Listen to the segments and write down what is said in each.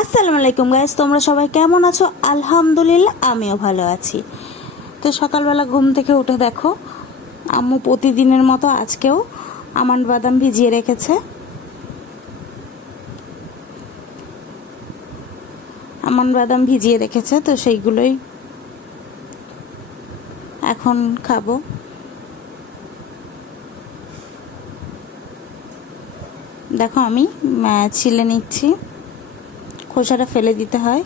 আসসালামু আলাইকুম গাইস, তোমরা সবাই কেমন আছো? আলহামদুলিল্লাহ আমিও ভালো আছি। তো সকালবেলা ঘুম থেকে উঠে দেখো আম্মু প্রতিদিনের মতো আজকেও আমন্ড বাদাম ভিজিয়ে রেখেছে। তো সেইগুলোই এখন খাবো। দেখো আমি ছিলে নিচ্ছি, খোসাটা ফেলে দিতে হয়।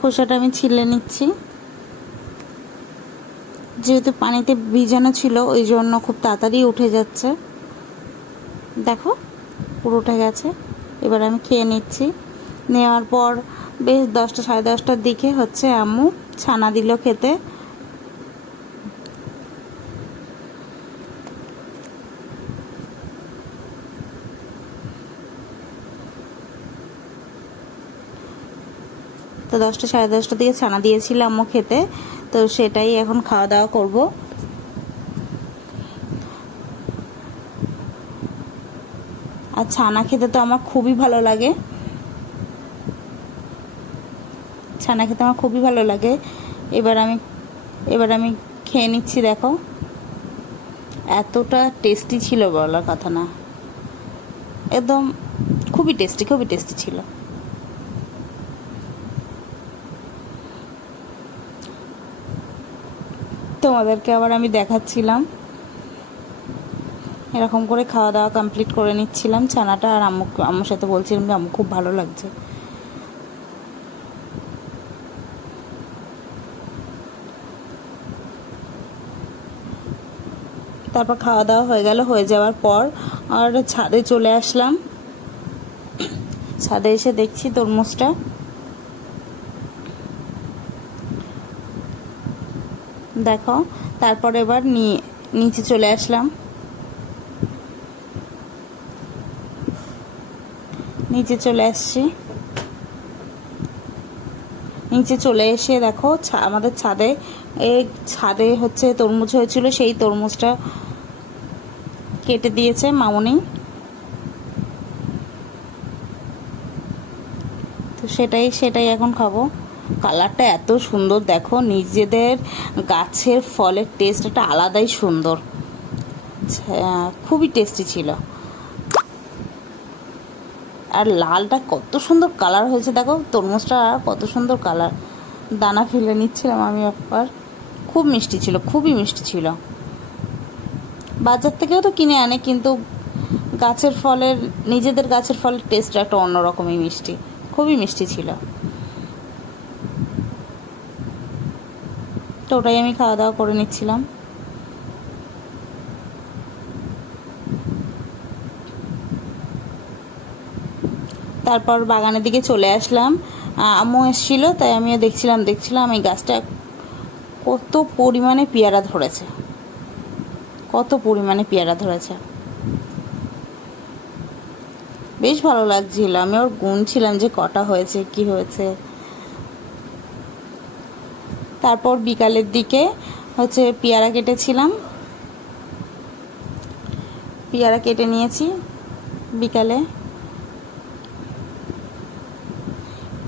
খোসাটা আমি ছিলে নিচ্ছি, যেহেতু পানিতে ভিজানো ছিল ওই জন্য খুব তাড়াতাড়ি উঠে যাচ্ছে। দেখো পুরো উঠে গেছে। এবার আমি খেয়ে নিচ্ছি। নেওয়ার পর বেশ 10টা সাড়ে 10টার দিকে হচ্ছে আম্মু ছানা দিল খেতে। তো 10টা সাড়ে 10টার দিকে ছানা দিয়েছিল আম্মু খেতে, তো সেটাই এখন খাওয়া দাওয়া করব। আর ছানা খেতে তো আমার খুবই ভালো লাগে, এবার আমি খেয়ে নিচ্ছি। দেখো এতটা টেস্টি ছিল বলার কথা না, একদম খুবই টেস্টি ছিল। তোমাদেরকে আবার আমি দেখাচ্ছিলাম, এরকম করে খাওয়া দাওয়া কমপ্লিট করে নিচ্ছিলাম ছানাটা, আর আম্মুর সাথে বলছিলাম যে আম্মু খুব ভালো লাগছে। তারপর খাওয়া দাওয়া হয়ে যাওয়ার পর আর ছাদে চলে আসলাম। ছাদে এসে দেখছি তরমুজটা দেখো। তারপর এবার নিচে চলে আসলাম। নিচে চলে এসে দেখো আমাদের ছাদে হচ্ছে তরমুজ হয়েছিল, সেই তরমুজটা কেটে দিয়েছে মামুনি। তো সেটাই এখন খাবো। কালারটা এত সুন্দর দেখো, নিজেদের গাছের ফলের টেস্ট একটা আলাদাই সুন্দর, খুবই টেস্টি ছিল। আর লালটা কত সুন্দর কালার হয়েছে দেখো, তরমুজটা কত সুন্দর কালার। দানা ফেলে নিচ্ছিলাম আমি একবার। খুবই মিষ্টি ছিল। বাজার থেকেও তো কিনে আনে, কিন্তু নিজেদের গাছের ফলের টেস্ট একটা অন্যরকমই মিষ্টি, খুবই মিষ্টি ছিল। তো ওটাই আমি খাওয়া দাওয়া করে নিচ্ছিলাম। তারপর বাগানের দিকে চলে আসলাম। আম্মু এসেছিল, তাই আমিও দেখছিলাম এই গাছটা কত পরিমাণে পেয়ারা ধরেছে। বেশ ভালো লাগছিল। আমি ওর গুনছিলাম যে কটা হয়েছে, কি হয়েছে। তারপর বিকালের দিকে হচ্ছে পেয়ারা কেটে নিয়েছি বিকালে।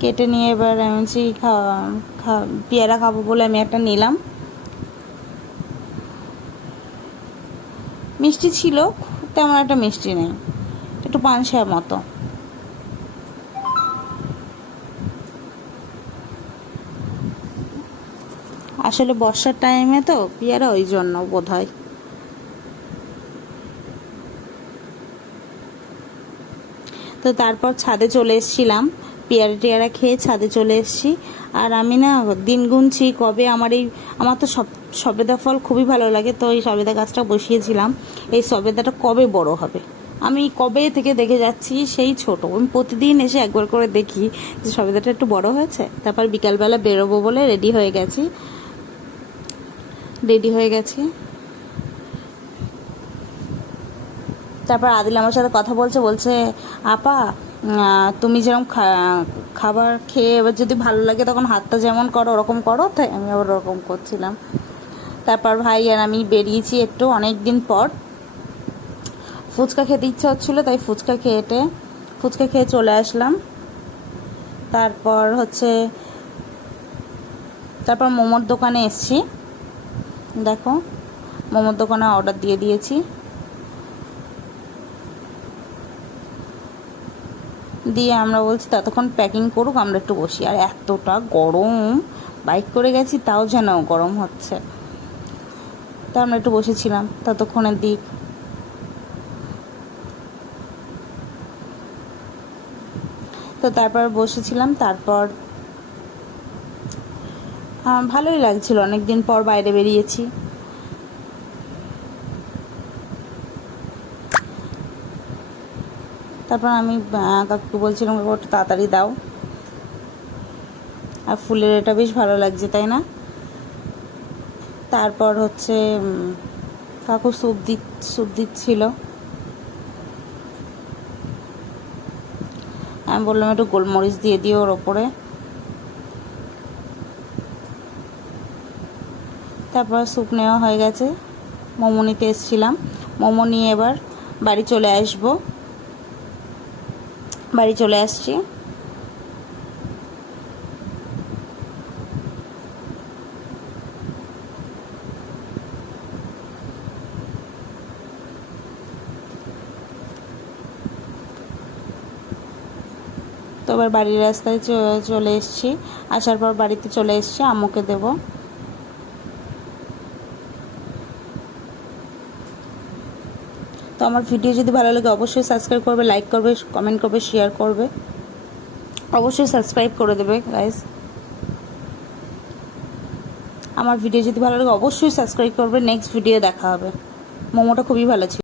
কেটে নিয়ে এবার আমি পেয়ারা খাবো বলে আমি একটা নিলাম। মিষ্টি ছিল, তেমন একটা মিষ্টি নেই, একটু পানসার মতো। আসলে বর্ষার টাইমে তো পেয়ারা, ওই জন্য বোধ হয়। তো তারপর ছাদে চলে এসেছিলাম, পেয়ারা খেয়ে ছাদে চলে এসেছি। আর আমি না দিন গুনছি কবে আমার তো সবেদা ফল খুবই ভালো লাগে, তো এই সবেদা গাছটা বসিয়েছিলাম। এই সবেদাটা কবে বড় হবে, আমি কবে থেকে দেখে যাচ্ছি সেই ছোট। আমি প্রতিদিন এসে একবার করে দেখি যে সবেদাটা একটু বড় হয়েছে। তারপর বিকালবেলা বেরোবো বলে রেডি হয়ে গেছি। তারপর আদিল আমার সাথে কথা বলছে, আপা তুমি যেরকম খাবার খেয়ে এবার যদি ভালো লাগে তখন হাতটা যেমন করো ওরকম করো। তাই আমি আবার ওরকম করছিলাম। তারপর ভাই আর আমি বেরিয়েছি একটু অনেক দিন পর। ফুচকা খেতে ইচ্ছা হচ্ছিলো, তাই ফুচকা খেয়ে চলে আসলাম। তারপর মোমোর দোকানে এসছি। দেখো, মোমোর দোকানে অর্ডার দিয়ে দিয়েছি। দিয়ে আমরা বলছি ততক্ষণ প্যাকিং করুক, আমরা একটু বসি। আর এতটা গরম, বাইক করে গেছি তাও যেন গরম হচ্ছে। তা আমরা একটু বসেছিলাম ততক্ষণের দিক। তো তারপর বসেছিলাম। তারপর ভালোই লাগছিল, অনেক দিন পর বাইরে বেরিয়েছি। তারপর আমি কাকুকে বলছিলাম, একটু তাড়াতাড়ি দাও। আর ফুলের এটা বেশ ভালো লাগছে, তাই না? তারপর কাকু স্যুপ দিচ্ছিল। আমি বললাম একটু গোলমরিচ দিয়ে দিও ওর ওপরে। তারপর স্যুপ নেওয়া হয়ে গেছে। মোমো নিতে এসেছিলাম, মোমো নিয়ে এবার বাড়ি চলে আসছি। তো এবার বাড়ির রাস্তায় চলে এসেছি। আসার পর বাড়িতে চলে এসেছি, আম্মুকে দেব। তো আমার ভিডিও যদি ভালো লাগে অবশ্যই সাবস্ক্রাইব করবে, লাইক করবে, কমেন্ট করবে, শেয়ার করবে। অবশ্যই সাবস্ক্রাইব করে দেবে গাইস। আমার ভিডিও যদি ভালো লাগে অবশ্যই সাবস্ক্রাইব করবে। নেক্সট ভিডিও দেখা হবে। মোমোটা খুবই ভালো ছিল।